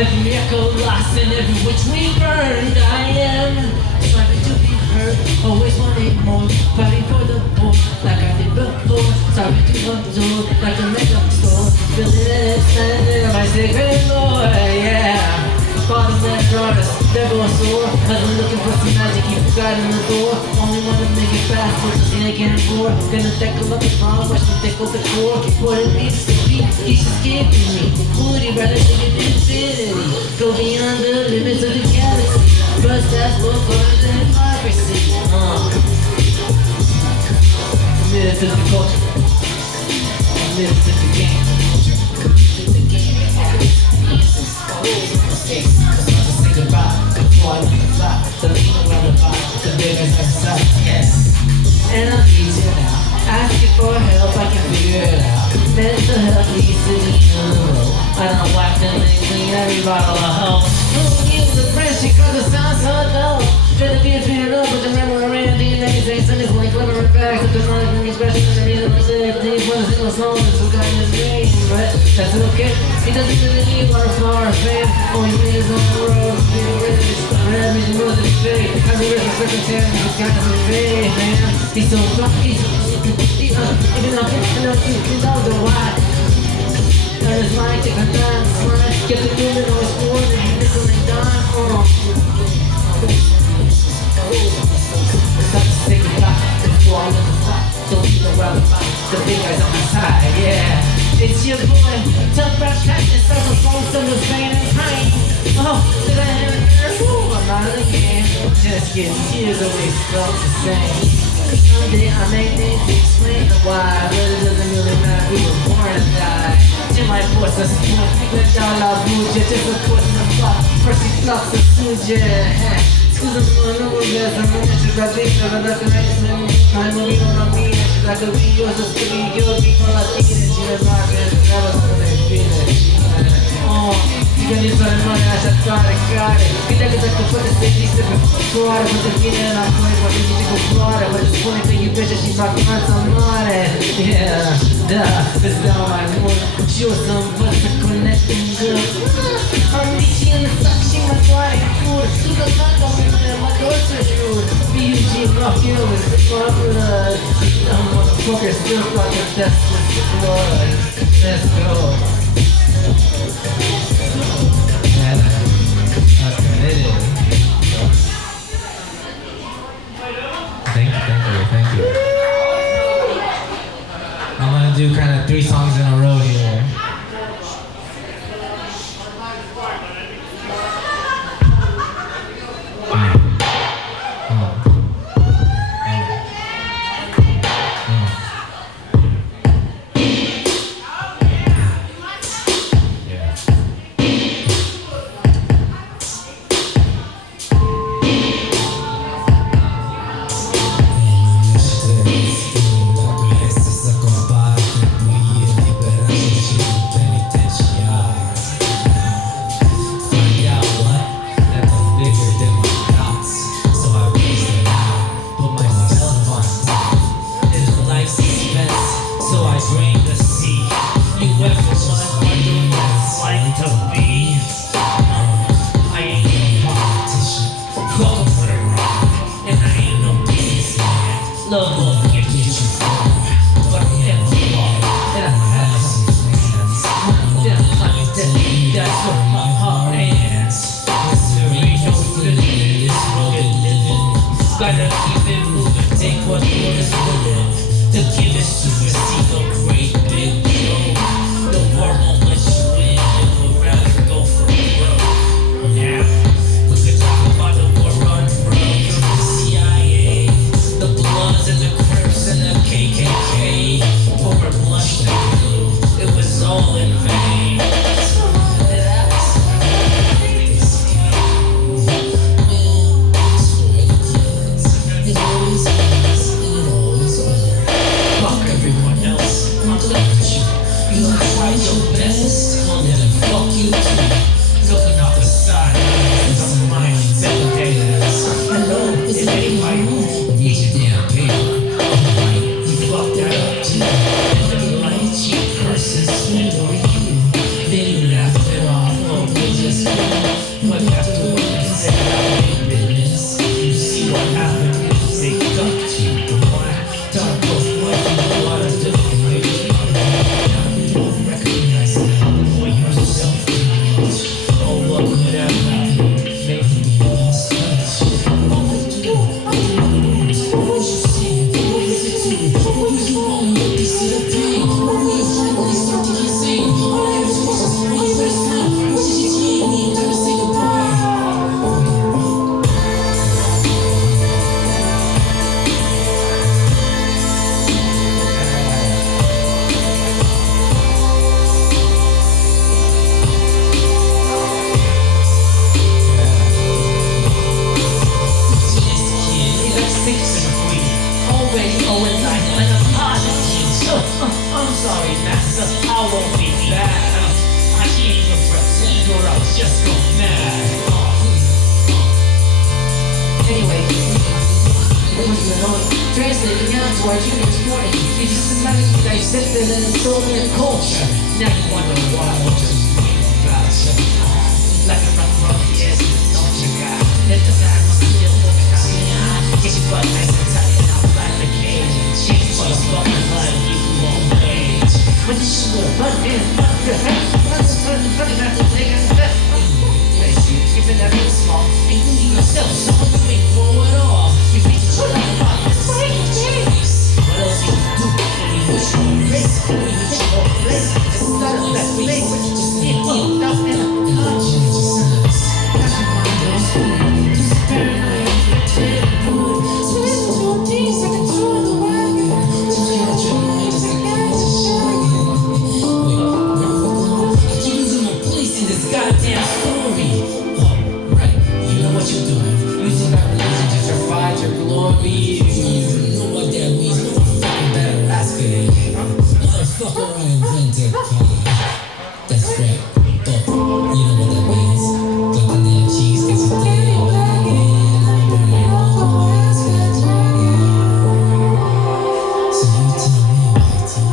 Every echo lost and every which we burned. I am striving to be heard, always wanting more, fighting for the poor, like I did before. Sorry to absorb, like a mega store. Building it, standing my sacred Lord, yeah. Father, man, daughters, they're going sore. Cause I'm looking for some magic, keep guiding the door. Only wanna make it fast, but the snake and more. Gonna tackle up the bomb, watch me tackle the core. What it needs to be, he's just giving me. Would he rather take it to infinity? Go beyond the limits of the galaxy. But that's what further than hypocrisy. Committed to the culture. Committed to the game. Cause I'm just thinking about before I leave the fly. So leave me where the vibe, the biggest inside, yeah. And I'm easy now, asking for help, I can figure it out. Mental health needs to be on the road. I don't wipe them and clean every bottle of hope. Don't use the friendship cause it sounds so dull. Better be a fear up, but remember around DNA saying something's like clever and facts. If there's not even expression in the reason I said these one single song and some kind of dream. But that's okay, he doesn't really need water, flower, or fame. Only things on the road, being rich. But every knows that he's fake. Every risk of circumstance is kind of a fake, man. He's so fucking, even though he's all the why. Turn his mind, take a time, slide. Get the feeling always more than you nickel and dime. Stop to take a lot before I look a spot. Don't need no roundabout. The big guys on my side, yeah. It's your boy, tough rap practice. I'm a phone, some was pain and pain. Oh, did I have a nerve? Ooh, I'm out again. Just getting tears always felt the same. Someday I may need to explain the why, but it doesn't really matter. We were born to die. Till my force us point, let y'all out buja. Just a force in the plot. First he blocks the suja. Scusa non lo vedo, non c'è da dentro, da da tenere, ma non mi non mi c'è da capire, io sto io vi con la tigre, ci le mare, la sono fine. Oh, ti chiedi solo il mare, lascia fare, care. Vita che da fare se esiste per cuore, quando viene la poi quando dici con cuore, quando spone che io invece ci fa avanza al mare. Yeah, this is how I want. Show some what's the connecting good. Amici in the suction, my body food. Tu lo sai my doors are sure. B.U.G. rock you with my blood. I'm motherfucker still got the test with the blood. Let's go. Yeah, that's committed. Thank you. I'm gonna do kind of 3 songs in a row here. Gotta keep it moving, take what is willing. To give it to receive a great big show. The world won't let you in, and we'd rather go for a road. Now, we could talk about the war on drugs, the CIA, the Bloods and the Crips and the KKK. Poured blush and blue, it was all in vain. Then you laugh it off, oh, we just won't be bad. I can't even pretend or I'll just go mad. Anyway, translating out to our junior morning, you systematically dissected and absorbed in culture. Now you wonder why I just dream about you. Like a rough, yes, don't you got? Let the time still look at me. Get your butt nice and tight and I'll fly the cage. Change for the fucking like you won't wait. When you shoot a button in, fuck your head. Funny not to take a step. Keep it that real small, including yourself. Someone to make for it all. You reach a short out of what else you do when you wish for a race? When you wish for a place, it's not a bad place. Just get fucked up in a conscience. Got your mind on school. Just paranoid, pretend good. Switch to your things like a tour of the wagon. Just get your mind, just got to show you. Wait, where we going? You're losing my place in this goddamn story. What you're doing, using that religion to provide your glory. You know what that means, motherfucker, better ask it. Motherfucker, I invented pie. That's right, but you know what that means. Got the damn cheese, gets a day wagon. I'm burning all the ass got dragon. So you tell me, Whitey,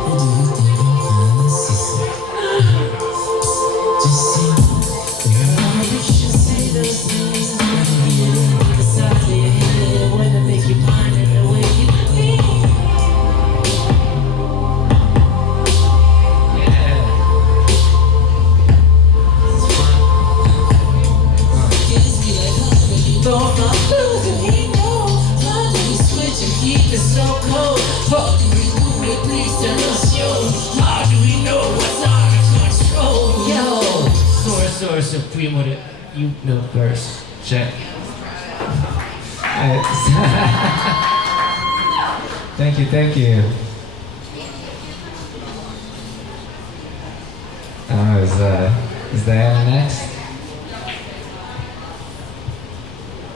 who do you think I'm calling a sissy? Just say no. You should say those things when you get in the side of your head, when they make you mind in the way you think. Yeah. Kids be like, how do you throw my blues and he know? How do you switch and keep it so cold? How do we do it? Please tell us, yo. How do we know what's out of control? Yo. Sorry, Supreme with it. You know first. Check. Thank you, thank you. Is Diana next?